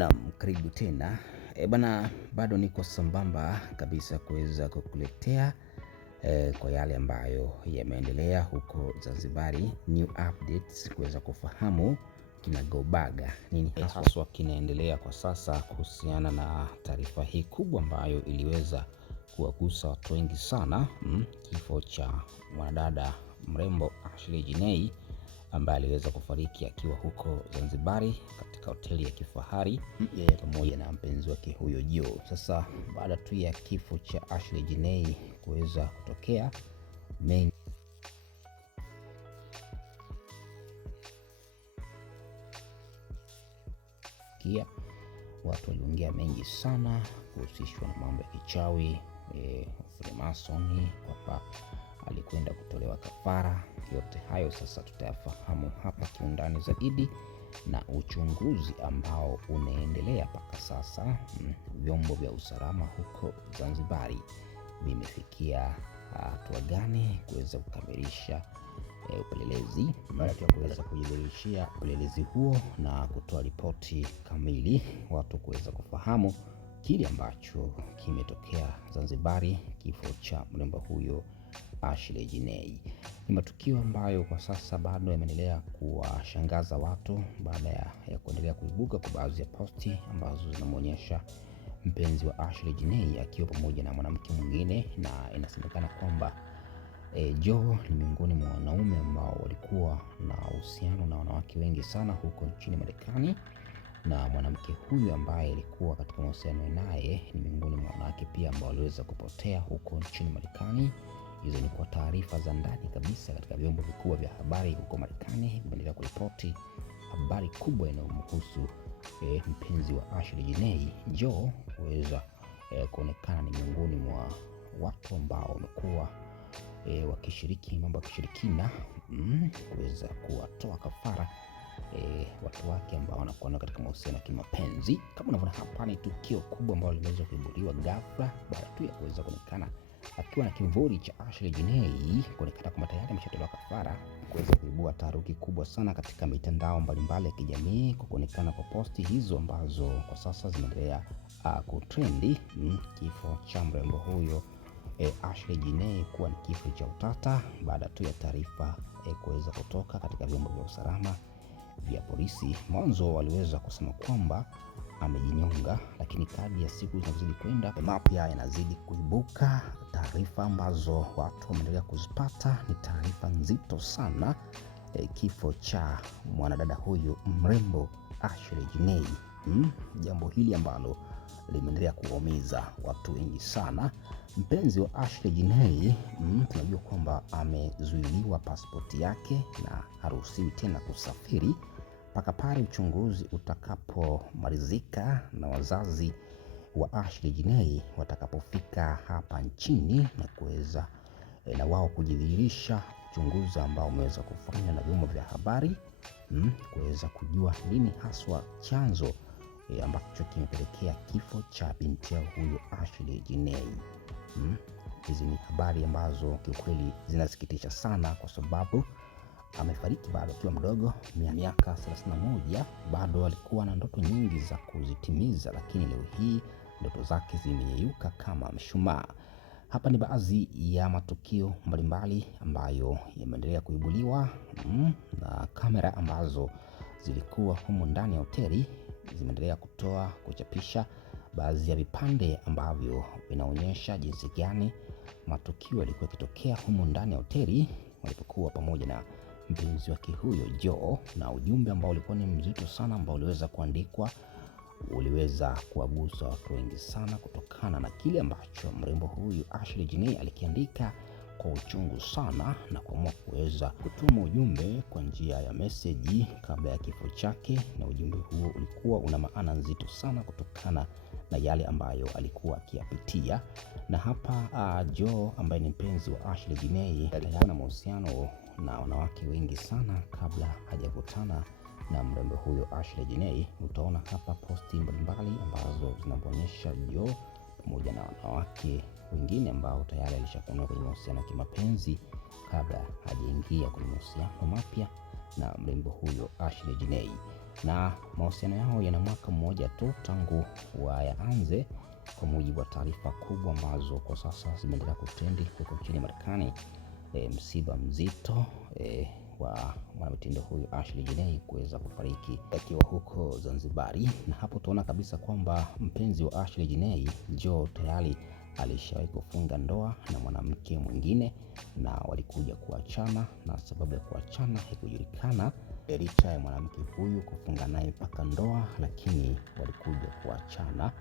Naam, karibu tena. Bana, bado niko sambamba kabisa kuweza kukuletea kwa yale ambayo yameendelea huko Zanzibari, new updates, kuweza kufahamu kinagobaga nini haswa kinaendelea kwa sasa kuhusiana na taarifa hii kubwa ambayo iliweza kuwagusa watu wengi sana. Kifo cha mwanadada mrembo Ashley Jinei ambaye aliweza kufariki akiwa huko Zanzibari katika hoteli ya kifahari yeye pamoja na mpenzi wake huyo Joe. Sasa baada tu ya kifo cha Ashley Jinei kuweza kutokea, mengi watu waliongea mengi sana kuhusishwa na mambo ya kichawi, Freemason, kwamba alikwenda kutolewa kafara. Yote hayo sasa tutayafahamu hapa kiundani zaidi, na uchunguzi ambao unaendelea mpaka sasa. Vyombo vya usalama huko Zanzibari vimefikia hatua gani kuweza kukamilisha upelelezi, baada ya kuweza kujidhihirishia upelelezi huo na kutoa ripoti kamili, watu kuweza kufahamu kile ambacho kimetokea Zanzibari, kifo cha mrembo huyo Ashley Jinei. Ni matukio ambayo kwa sasa bado yameendelea kuwashangaza watu baada ya kuendelea kuibuka kwa baadhi ya posti ambazo zinamuonyesha mpenzi wa Ashley Jinei akiwa pamoja na mwanamke mwingine, na inasemekana kwamba Joe ni miongoni mwa wanaume ambao walikuwa na uhusiano na wanawake wengi sana huko nchini Marekani, na mwanamke huyu ambaye alikuwa katika mahusiano naye ni miongoni mwa wanawake pia ambao waliweza kupotea huko nchini Marekani. Hizo ni kwa taarifa za ndani kabisa katika vyombo vikubwa vya habari huko Marekani vimeendelea kuripoti habari kubwa inayomhusu mpenzi wa Ashley Jinei, Joe, kuweza kuonekana ni miongoni mwa watu ambao wamekuwa wakishiriki mambo ya kishirikina, kuweza kuwatoa kafara watu wake ambao wanakuwa katika mahusiano ya kimapenzi. Kama unavyoona hapa, ni tukio kubwa ambalo limeweza kuibuliwa ghafla baada tu ya kuweza kuonekana akiwa na kivuli cha Ashley Jinei kuonekana kwamba tayari ameshatolewa kafara, kuweza kuibua taharuki kubwa sana katika mitandao mbalimbali ya kijamii kwa kuonekana kwa posti hizo ambazo kwa sasa zinaendelea kutrendi. Kifo cha mrembo huyo Ashley Jinei kuwa ni kifo cha utata baada tu ya taarifa kuweza kutoka katika vyombo vya usalama vya polisi. Mwanzo waliweza kusema kwamba amejinyonga, lakini kadri ya siku zinazozidi kwenda mapya yanazidi kuibuka. Taarifa ambazo watu wameendelea kuzipata ni taarifa nzito sana. Kifo cha mwanadada huyu mrembo Ashley Jinei, jambo hili ambalo limeendelea kuwaumiza watu wengi sana. Mpenzi wa Ashley Jinei, tunajua kwamba amezuiliwa pasipoti yake na haruhusiwi tena kusafiri mpaka pale uchunguzi utakapomalizika na wazazi wa Ashley Jinei watakapofika hapa nchini na kuweza na wao kujidhihirisha, uchunguzi ambao umeweza kufanywa na vyombo vya habari kuweza kujua nini haswa chanzo ambacho kimepelekea kifo cha binti yao huyo Ashley Jinei. Hizi ni habari ambazo kiukweli zinasikitisha sana, kwa sababu amefariki bado akiwa mdogo, miaka 31. Bado alikuwa na ndoto nyingi za kuzitimiza, lakini leo hii ndoto zake zimeyeyuka kama mshumaa. Hapa ni baadhi ya matukio mbalimbali ambayo yameendelea kuibuliwa, na kamera ambazo zilikuwa humu ndani ya hoteli zimeendelea kuchapisha baadhi ya vipande ambavyo vinaonyesha jinsi gani matukio yalikuwa yakitokea humu ndani ya hoteli walipokuwa pamoja na mpenzi wake huyo Joe, na ujumbe ambao ulikuwa ni mzito sana ambao uliweza kuandikwa uliweza kuwagusa watu wengi sana, kutokana na kile ambacho mrembo huyu Ashley Jinei alikiandika kwa uchungu sana, na kuamua kuweza kutuma ujumbe kwa njia ya message kabla ya kifo chake. Na ujumbe huo ulikuwa una maana nzito sana kutokana na yale ambayo alikuwa akiyapitia. Na hapa Joe ambaye ni mpenzi wa Ashley Jinei alikuwa na mahusiano na wanawake wengi sana kabla hajakutana na mrembo huyo Ashley Jinei. Utaona hapa posti mbalimbali ambazo zinaonyesha Joe pamoja na wanawake wengine ambao tayari alishakuwa kwenye mahusiano ya kimapenzi kabla hajaingia kwenye mahusiano mapya na mrembo huyo Ashley Jinei. na mahusiano yao yana mwaka mmoja tu tangu yaanze, kwa mujibu wa taarifa kubwa ambazo kwa sasa zimeendelea kutendi huko nchini Marekani. Msiba mzito wa mwanamitindo huyu Ashley Jinei kuweza kufariki akiwa huko Zanzibari, na hapo tunaona kabisa kwamba mpenzi wa Ashley Jinei, Joe, tayari alishawahi kufunga ndoa na mwanamke mwingine na walikuja kuachana, na sababu ya kuachana haikujulikana. Licha ya mwanamke huyu kufunga naye mpaka ndoa, lakini walikuja kuachana.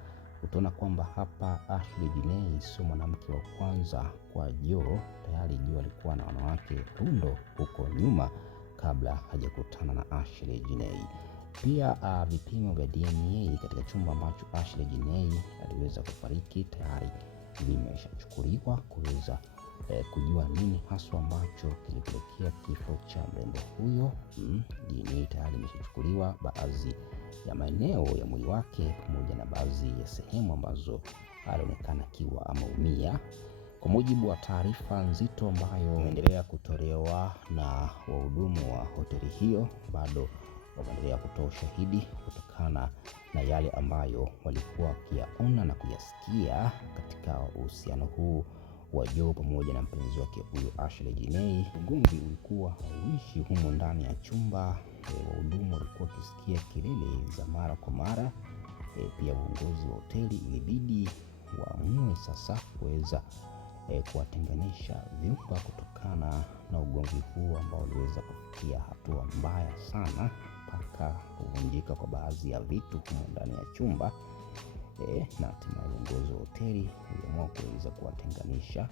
Utaona kwamba hapa Ashley Jinei sio mwanamke wa kwanza kwa Joe. Tayari Joe alikuwa na wanawake rundo huko nyuma kabla hajakutana na Ashley Jinei. Pia vipimo vya DNA katika chumba ambacho Ashley Jinei aliweza kufariki tayari vimeshachukuliwa kuweza kujua nini haswa ambacho kilipelekea kifo cha mrembo huyo. DNA tayari imeshachukuliwa baadhi ya maeneo ya mwili wake pamoja na baadhi ya sehemu ambazo alionekana akiwa ameumia. Kwa mujibu wa taarifa nzito ambayo inaendelea kutolewa na wahudumu wa hoteli hiyo, bado wanaendelea kutoa ushahidi kutokana na yale ambayo walikuwa wakiyaona na kuyasikia katika uhusiano huu wa Joe pamoja na mpenzi wake huyo Ashley Jinei. Ugomvi ulikuwa hauishi humo ndani ya chumba. Wahudumu walikuwa wakisikia kelele za mara kwa mara. Pia uongozi wa hoteli ilibidi waamue sasa kuweza kuwatenganisha vyumba kutokana na ugomvi huu ambao uliweza kufikia hatua mbaya sana mpaka kuvunjika kwa baadhi ya vitu humo ndani ya chumba. Na hatimaye uongozi wa hoteli uliamua kuweza kuwatenganisha.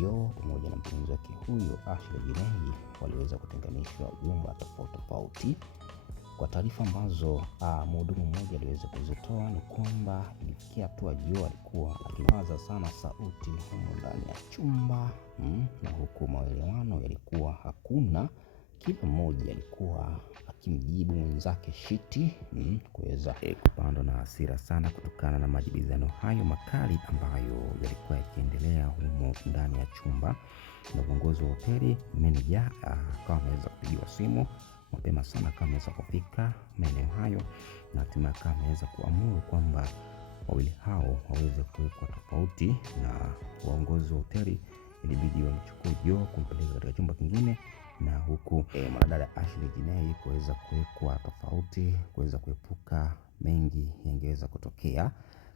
Joe pamoja na mpenzi wake huyo Ashley Jinei waliweza kutenganishwa vyumba tofauti. Kwa taarifa ambazo mhudumu mmoja aliweza kuzitoa ni kwamba ilifikia hatua Joe alikuwa akipaza sana sauti humo ndani ya chumba, na huku maelewano yalikuwa hakuna. Kila mmoja alikuwa akimjibu mwenzake shiti, kuweza kupandwa na hasira sana kutokana na majibizano hayo makali ambayo yalikuwa yakiendelea humo ndani ya chumba. Na uongozi wa hoteli, manager akawa ameweza kupigiwa simu mapema sana, kama ameweza kufika maeneo hayo, na hatimaye kama ameweza kuamuru kwamba wawili hao waweze kuwekwa tofauti, na waongozi wa hoteli ilibidi wamchukue Joe kumpeleka katika chumba kingine, na huku mwanadada Ashley Jinei kuweza kuwekwa tofauti, kuweza kuepuka mengi yangeweza kutokea.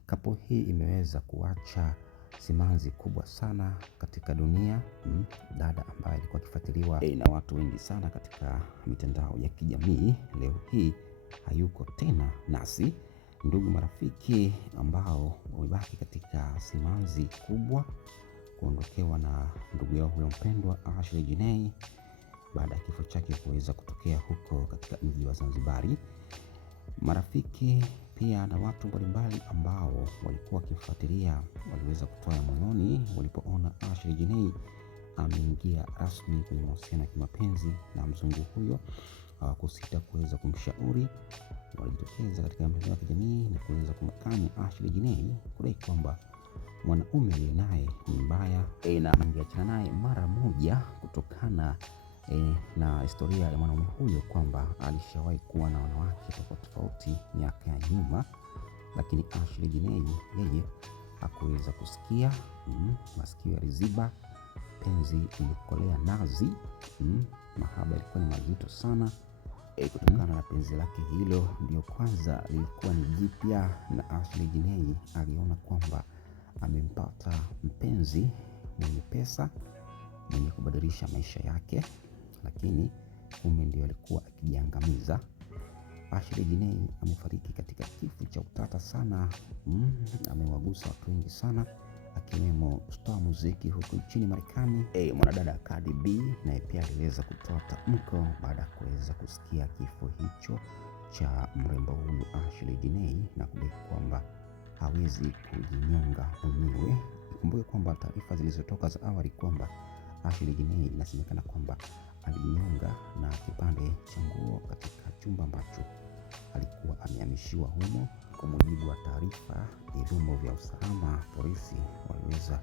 Kapo hii imeweza kuacha simanzi kubwa sana katika dunia. Dada ambaye alikuwa akifuatiliwa na watu wengi sana katika mitandao ya kijamii, leo hii hayuko tena nasi. Ndugu marafiki ambao wamebaki katika simanzi kubwa kuondokewa na ndugu yao huyo mpendwa Ashley Jinei baada ya kifo chake kuweza kutokea huko katika mji wa Zanzibari. Marafiki pia na watu mbalimbali ambao walikuwa wakifuatilia waliweza kutoa moyoni walipoona Ashley Jinei ameingia rasmi kwenye mahusiano ya kimapenzi na mzungu huyo. Hawakusita kuweza kumshauri, walijitokeza katika mitandao ya kijamii na kuweza kumkanya Ashley Jinei kudai kwamba mwanaume aliye naye ni mbaya na angeachana naye mara moja, kutokana na historia ya mwanaume huyo kwamba alishawahi kuwa na wanawake tofauti miaka ya nyuma. Lakini Ashley Jinei yeye hakuweza kusikia. Masikio yaliziba, penzi ilikolea nazi. Mahaba ilikuwa ni mazito sana kutokana na penzi lake hilo ndio kwanza lilikuwa ni jipya, na Ashley Jinei aliona kwamba amempata mpenzi mwenye pesa, mwenye kubadilisha maisha yake, lakini kumbe ndio alikuwa akijiangamiza. Ashley Jinei amefariki katika kifo cha utata sana. Amewagusa watu wengi sana, akiwemo star muziki huko nchini Marekani mwanadada Cardi B, naye pia aliweza kutoa tamko baada ya kuweza kusikia kifo hicho cha mrembo huyu Ashley Jinei na kudai kwamba hawezi kujinyonga mwenyewe. Kumbuka kwamba taarifa zilizotoka za awali kwamba Ashley Jinei inasemekana kwamba alijinyonga na kipande cha nguo katika chumba ambacho alikuwa amehamishiwa humo. Kwa mujibu wa taarifa ya vyombo vya usalama, polisi waliweza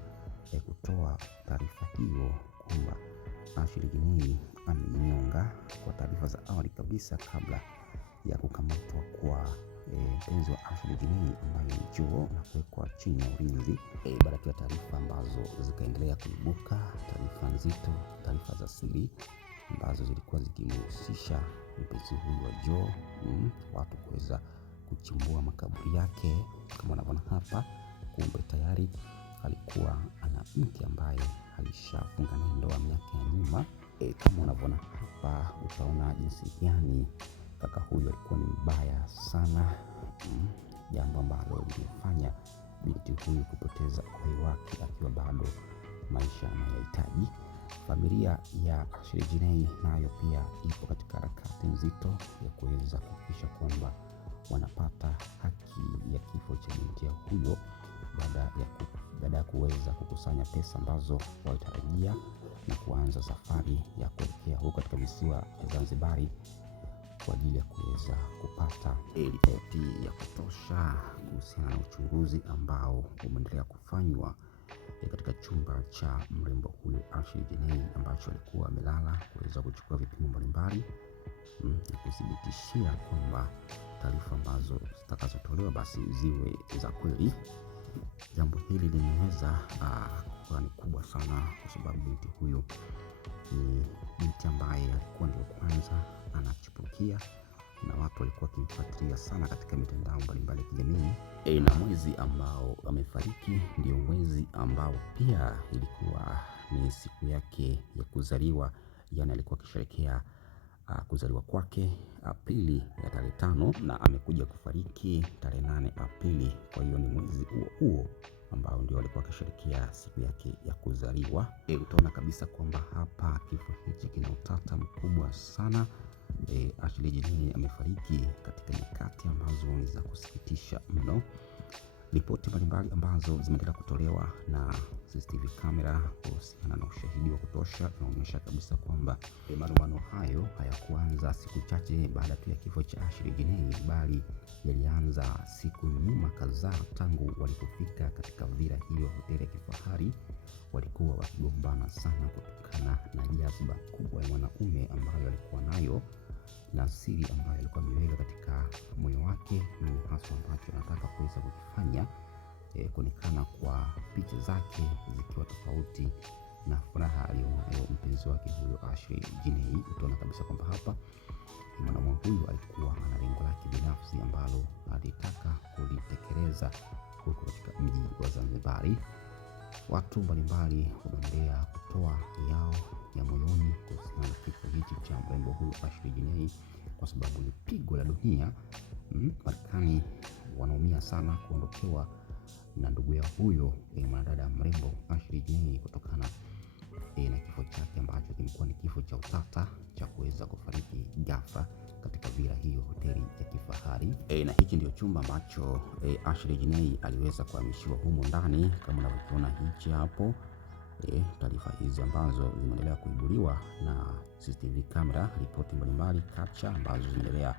kutoa taarifa hiyo kwamba Ashley Jinei amejinyonga. Kwa taarifa za awali kabisa kabla ya kukamatwa kwa mpenzi wa Ashley Jinei ambaye ni Joe na kuwekwa chini ya ulinzi. Baada ya taarifa ambazo zikaendelea kuibuka, taarifa nzito, taarifa za siri ambazo zilikuwa zikimhusisha mpenzi huyu wa Joe, watu kuweza kuchimbua makaburi yake. Kama unavyoona hapa, kumbe tayari alikuwa ana mke ambaye alishafunga naye ndoa miaka ya nyuma. Kama unavyoona hapa, utaona jinsi gani kaka huyu alikuwa ni mbaya sana, jambo ambalo lilifanya binti huyu kupoteza uhai wake akiwa bado maisha anayahitaji. Familia ya Ashley Jinei nayo pia ipo katika harakati nzito ya kuweza kuhakikisha kwamba wanapata haki ya kifo cha binti huyo baada ya kuweza kukusanya pesa ambazo walitarajia na kuanza safari ya kuelekea huko katika visiwa vya Zanzibar kwa ajili ya kuweza kupata ripoti ya kutosha kuhusiana na uchunguzi ambao umeendelea kufanywa katika chumba cha mrembo huyo Ashley Jinei ambacho alikuwa amelala, kuweza kuchukua vipimo mbalimbali na kuthibitishia kwamba taarifa ambazo zitakazotolewa basi ziwe za kweli. Jambo hili limeweza kuwa ni kubwa sana kwa sababu binti huyo ni binti ambaye alikuwa ndio kwanza anachipukia na watu walikuwa wakimfuatilia sana katika mitandao mbalimbali ya kijamii. Na mwezi ambao amefariki ndio mwezi ambao pia ilikuwa ni siku yake ya kuzaliwa, yani alikuwa akisherehekea kuzaliwa kwake Aprili ya tarehe 5 na amekuja kufariki tarehe 8 Aprili. Kwa hiyo ni mwezi huo ambao ndio alikuwa akisherehekea siku yake ya kuzaliwa. Utaona kabisa kwamba hapa kifo hichi kina utata mkubwa sana. Ashley Jinei amefariki katika nyakati ambazo ni za kusikitisha mno. Ripoti mbalimbali ambazo zimeendelea kutolewa na CCTV kamera kuhusiana na ushahidi wa kutosha inaonyesha kabisa kwamba malumbano hayo hayakuanza siku chache baada tu ya kifo cha Ashley Jinei, bali yalianza siku nyuma kadhaa tangu walipofika katika villa hiyo, hoteli ya kifahari. Walikuwa wakigombana sana kutokana na jazba kubwa ya mwanaume ambayo alikuwa nayo na siri ambayo alikuwa ameweka katika moyo wake, ni hasa ambacho anataka kuweza kukifanya, kuonekana kwa picha zake zikiwa tofauti na furaha aliyonayo mpenzi wake huyo Ashley Jinei. Utaona kabisa kwamba hapa mwanamume huyu alikuwa ana lengo lake binafsi ambalo alitaka kulitekeleza huko katika mji wa Zanzibar. Watu mbalimbali wameendelea kutoa yao ya moyoni kuhusiana na kifo hichi cha mrembo huyu Ashley Jinei, kwa sababu ni pigo la dunia. Marekani wanaumia sana kuondokewa na ndugu yao huyo mwanadada mrembo Ashley Jinei kutokana na kifo chake ambacho kimekuwa ni kifo cha utata cha kuweza kufariki ghafla katika villa hiyo, hoteli ya kifahari. Na hichi ndio chumba ambacho Ashley Jinei aliweza kuhamishiwa humo ndani kama unavyoona hichi hapo. Taarifa hizi ambazo zimeendelea kuibuliwa na CCTV camera, ripoti mbalimbali kacha ambazo zimeendelea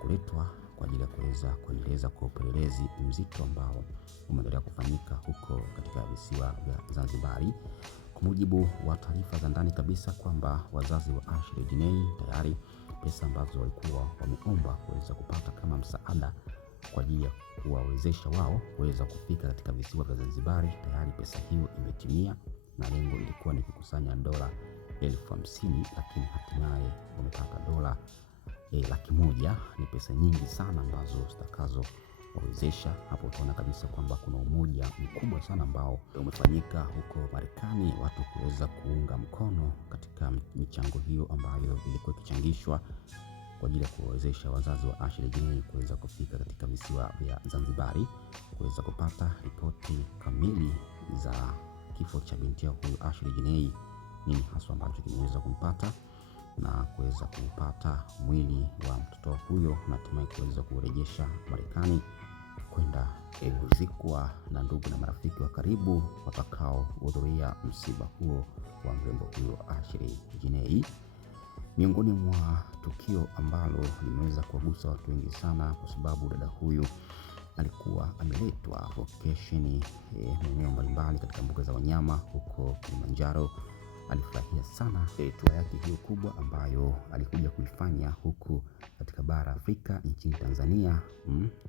kuletwa kwa ajili ya kuweza kuendeleza kwa upelelezi mzito ambao umeendelea kufanyika huko katika visiwa vya Zanzibar. Kwa mujibu wa taarifa za ndani kabisa kwamba wazazi wa Ashley Jinei tayari pesa ambazo walikuwa wameomba kuweza kupata kama msaada kwa ajili ya kuwawezesha wao kuweza kufika katika visiwa vya Zanzibar, tayari pesa hiyo imetimia, na lengo ilikuwa ni kukusanya dola 50,000, lakini hatimaye wamepata dola 100,000. Ni pesa nyingi sana ambazo zitakazo wawezesha. Hapo utaona kabisa kwamba kuna umoja mkubwa sana ambao umefanyika huko Marekani, watu kuweza kuunga mkono katika michango hiyo ambayo ilikuwa ikichangishwa kwa ajili ya kuwawezesha wazazi wa Ashley Jinei kuweza kufika katika visiwa vya Zanzibar, kuweza kupata ripoti kamili za kifo cha binti huyu Ashley Jinei, nini haswa ambacho kimeweza kumpata, na kuweza kupata mwili wa mtoto huyo na hatimaye kuweza kurejesha Marekani kwenda kuzikwa na ndugu na marafiki wa karibu watakao hudhuria msiba huo wa mrembo huyo Ashley Jinei. Miongoni mwa tukio ambalo limeweza kuwagusa watu wengi sana, kwa sababu dada huyu alikuwa ameletwa vacation maeneo mbalimbali katika mbuga za wanyama huko Kilimanjaro, alifurahia sana tour yake hiyo kubwa ambayo alikuja kuifanya huku katika bara Afrika nchini Tanzania,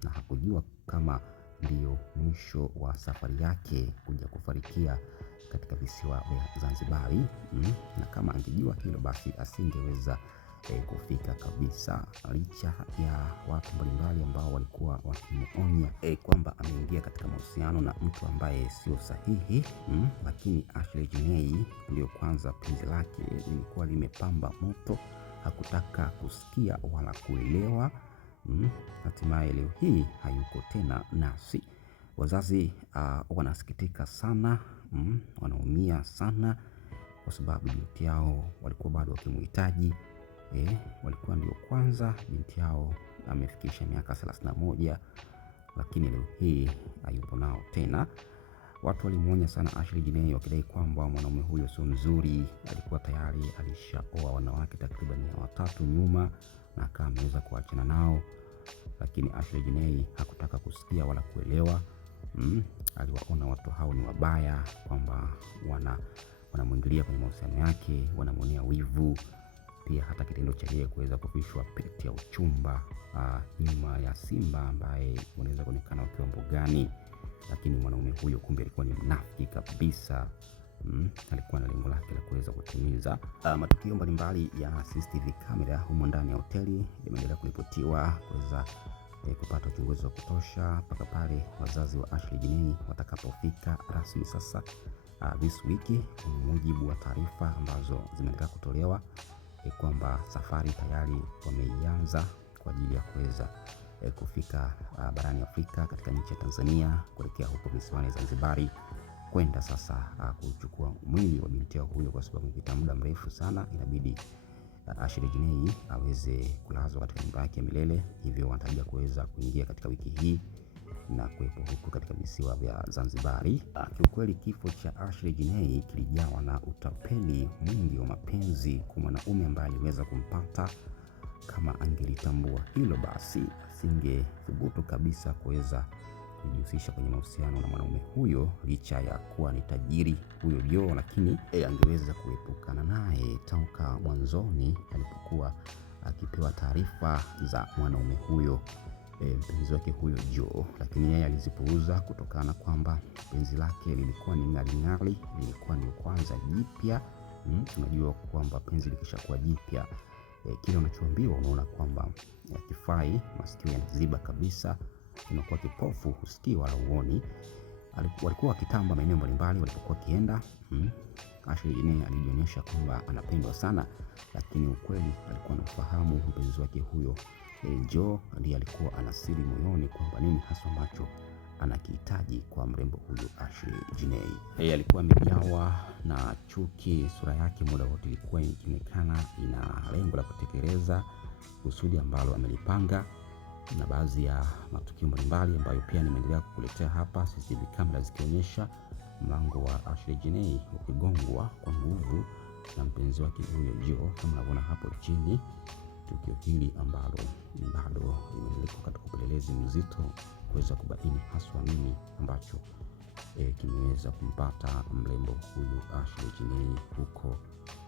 na hakujua kama ndiyo mwisho wa safari yake kuja kufarikia katika visiwa vya Zanzibari, na kama angejua hilo basi asingeweza kufika kabisa, licha ya watu mbalimbali ambao walikuwa wakimuonya kwamba ameingia katika mahusiano na mtu ambaye sio sahihi, lakini Ashley Jinei ndio kwanza penzi lake lilikuwa limepamba moto, hakutaka kusikia wala kuelewa. Hatimaye leo hii hayuko tena nasi. Wazazi wanasikitika sana, wanaumia sana kwa sababu binti yao walikuwa bado wakimhitaji. Walikuwa ndio kwanza binti yao amefikisha miaka 31, lakini leo hii hayupo nao tena. Watu walimuonya sana Ashley Jinei wakidai kwamba mwanaume huyo sio mzuri, alikuwa tayari alishaoa wanawake takriban 3 nyuma na kama ameweza kuachana nao, lakini Ashley Jinei hakutaka kusikia wala kuelewa. Aliwaona watu hao ni wabaya, kwamba wanamwingilia kwenye mahusiano yake, wanamuonea wivu. Pia hata kitendo cha yeye kuweza kuvishwa pete ya uchumba nyuma ya simba ambaye unaweza kuonekana wakiwa mbugani, lakini mwanaume huyo kumbe alikuwa ni mnafiki kabisa. Alikuwa na lengo lake la kuweza kutimiza. Matukio mbalimbali ya CCTV camera humo ndani ya hoteli limeendelea kuripotiwa kuweza kupata uchunguzi wa kutosha mpaka pale wazazi wa Ashley Jinei watakapofika rasmi sasa this wiki, kwa mujibu wa taarifa ambazo zimeendelea kutolewa kwamba safari tayari wameianza kwa ajili ya kuweza kufika barani Afrika katika nchi ya Tanzania kuelekea huko visiwani Zanzibari, kwenda sasa kuchukua mwili wa binti yao huyo, kwa sababu mpita muda mrefu sana inabidi Ashley Jinei aweze kulazwa katika nyumba yake milele. Hivyo wanatarajia kuweza kuingia katika wiki hii na kuwepo huko katika visiwa vya Zanzibari. Kiukweli kifo cha Ashley Jinei kilijawa na utapeli mwingi wa mapenzi kwa mwanaume ambaye aliweza kumpata. Kama angelitambua hilo basi asingethubutu kabisa kuweza kujihusisha kwenye mahusiano na mwanaume huyo, licha ya kuwa ni tajiri huyo Joe, lakini angeweza kuepukana naye toka mwanzoni alipokuwa akipewa taarifa za mwanaume huyo, mpenzi wake huyo Joe. Lakini yeye alizipuuza kutokana kwamba penzi lake lilikuwa ni ng'aring'ari, lilikuwa ni kwanza jipya. Tunajua kwamba penzi likishakuwa jipya, kile unachoambiwa unaona kwamba kifai, masikio yanaziba kabisa, unakuwa kipofu, husikii wala uoni. Walikuwa wakitamba maeneo mbalimbali walipokuwa kienda. Ashley Jinei alijionyesha kwamba anapendwa sana, lakini ukweli alikuwa anafahamu mpenzi wake huyo Joe ndiye alikuwa anasiri moyoni kwamba nini hasa ambacho anakihitaji kwa mrembo huyu Ashley Jinei. Yeye alikuwa amejawa na chuki, sura yake muda wote ilikuwa ikionekana ina lengo la kutekeleza kusudi ambalo amelipanga. Na baadhi ya matukio mbalimbali ambayo pia nimeendelea kukuletea hapa, CCTV camera zikionyesha mlango wa Ashley Jinei ukigongwa kwa nguvu na mpenzi wake huyo Joe, kama unavyoona hapo chini. Tukio hili ambalo bado limeendelea katika upelelezi mzito kuweza kubaini haswa nini ambacho kimeweza kumpata mrembo huyu Ashley Jinei huko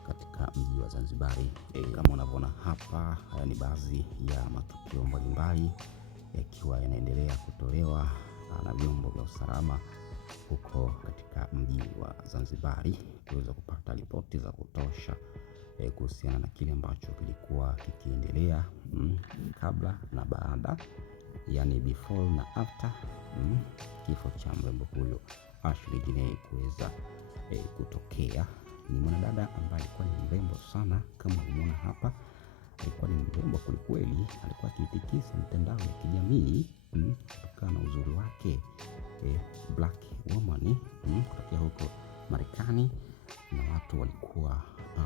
katika mji wa Zanzibari. Kama unavyoona hapa, haya ni baadhi ya matukio mbalimbali yakiwa yanaendelea kutolewa na vyombo vya usalama huko katika mji wa Zanzibari kuweza kupata ripoti za kutosha kuhusiana na kile ambacho kilikuwa kikiendelea kabla na baada, yani before na after kifo cha mrembo huyo Ashley Jinei kuweza kutokea. Ni mwanadada ambaye alikuwa ni mrembo sana, kama unaona hapa, alikuwa ni mrembo kwelikweli, alikuwa akitikisa mitandao ya kijamii kutokana na uzuri wake, black woman kutokea huko Marekani, na watu walikuwa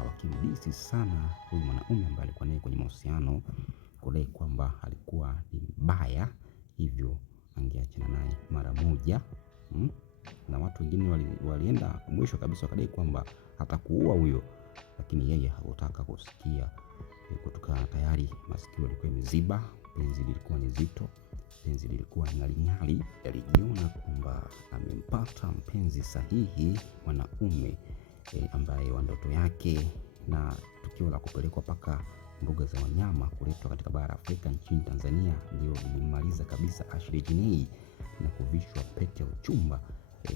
wakimdisi sana huyu mwanaume ambaye alikuwa naye kwenye mahusiano, kudai kwamba alikuwa ni mbaya, hivyo angeachana naye mara moja. Na watu wengine walienda mwisho kabisa wakadai kwamba hatakuua huyo, lakini yeye hakutaka kusikia kutokana tayari masikio yalikuwa yameziba. Penzi lilikuwa ni zito, penzi lilikuwa ng'aring'ari. Alijiona kwamba amempata mpenzi sahihi, mwanaume ambaye wa ndoto yake, na tukio la kupelekwa mpaka mbuga za wanyama kuletwa katika bara Afrika nchini Tanzania ndio lilimaliza kabisa Ashley Jinei na kuvishwa pete ya uchumba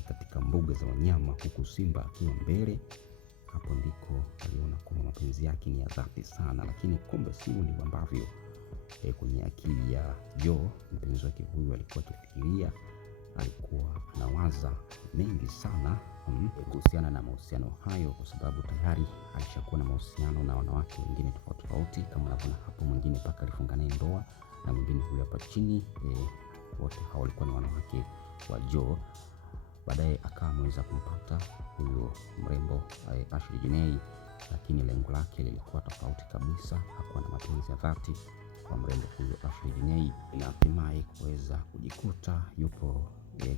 katika mbuga za wanyama, huku simba akiwa mbele. Hapo ndiko aliona kwamba mapenzi yake ni ya dhati sana, lakini kumbe sivyo ndivyo ambavyo kwenye akili ya Joe, mpenzi wake huyu, alikuwa akifikiria. Alikuwa anawaza mengi sana kuhusiana na mahusiano hayo, kwa sababu tayari alishakuwa na mahusiano na wanawake wengine tofauti tofauti, kama unavyoona hapo. Mwingine mpaka alifunga naye ndoa, na mwingine huyu hapa chini. Wote hao walikuwa ni wanawake wa Joe. Baadaye akawa ameweza kumpata huyo mrembo Ashley Jinei, lakini lengo lake lilikuwa tofauti kabisa. Hakuwa na mapenzi ya dhati kwa mrembo huyo Ashley Jinei, na hatimaye kuweza kujikuta yupo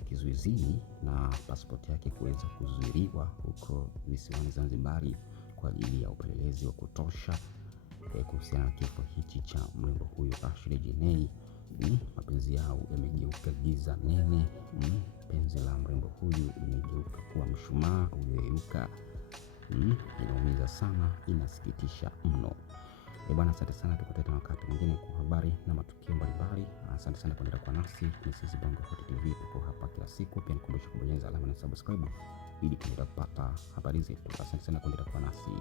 kizuizini na pasipoti yake kuweza kuzuiliwa huko visiwani Zanzibari kwa ajili ya upelelezi wa kutosha kuhusiana na kifo hichi cha mrembo huyo Ashley Jinei. Mapenzi yao yamegeuka giza nene. Penzi la mrembo huyu limegeuka kuwa mshumaa ulioyeyuka. Inaumiza sana, inasikitisha mno. Bwana, asante sana, tukutane wakati mwingine kwa habari na matukio mbalimbali. Asante sana kuendelea kwa nasi. Ni sisi Bongo Hot TV, tuko hapa kila siku. Pia nikukumbusha kubonyeza alama na subscribe ili kuendelea kupata habari zetu. Asante sana kuendelea kwa nasi.